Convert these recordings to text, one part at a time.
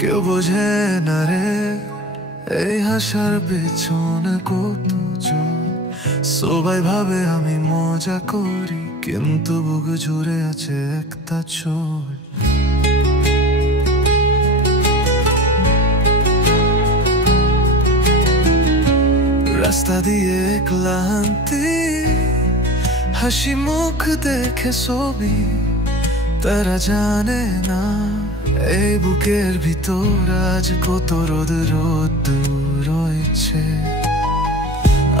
কেউ বোঝে না রে এই হাসার পেছনে কতজন। সবাই ভাবে আমি মজা করি, কিন্তু বুক জুড়ে আছে একটা চোর। রাস্তা দিয়ে ক্লান্তি, হাসি মুখ দেখে ছবি, তারা জানে না এই বুকের ভিতর আজ কত রোদ রোদ রয়েছে।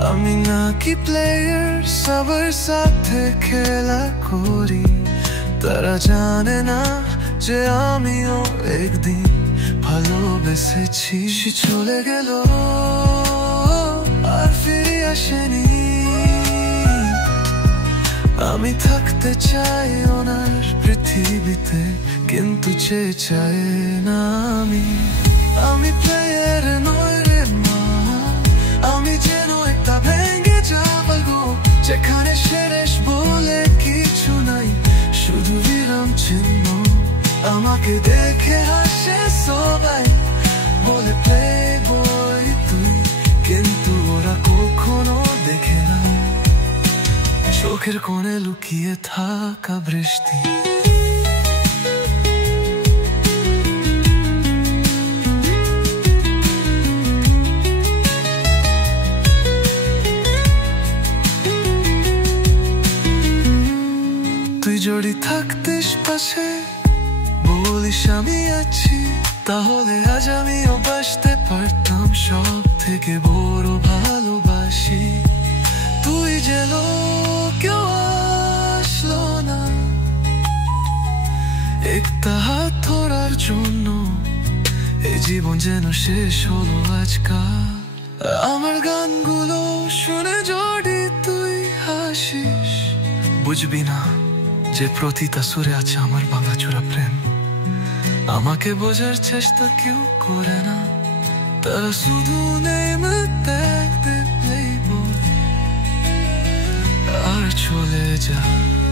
আমি নাকি প্লেয়ার, সবার সাথে খেলা করি, তারা জানে না যে আমিও একদিন ভালোবেসেছি। সে চলে গেল আর ফিরে আসেনি, আমি থাকতে চাই ওনার পৃথিবীতে, কিন্তু চেয়ে চাই না আমি প্লেয়ার নই রে মা, আমি যেন একটা ভেঙে যাওয়া গো, যেখানে শেষ বলে কিছু নাই, শুধু বিরাম চিহ্ন। আমাকে দেখে হাসে সবাই, বলে প্লে বয় তুই, কিন্তু ওরা কখনো দেখে না চোখের কোণে লুকিয়ে থাকা বৃষ্টি। তুই যদি থাকতিস পাশে, বলিস আমি আছি, তাহলে আজ আমিও বাসতে পারতাম সব থেকে বড় ভালোবাসি। তুই যেন কেউ আসলো না একটা হাত ধরার জন্য, এই জীবন যেন শেষ হলো আজকাল। আমার গানগুলো শুনে যদি তুই হাসিস, বুঝবি না যে প্রতিটা সুরে আছে আমার ভাঙাচোরা প্রেম। আমাকে বোঝার চেষ্টা কেউ করে না, তারা শুধু নেমে দেখতে আর চলে যায়।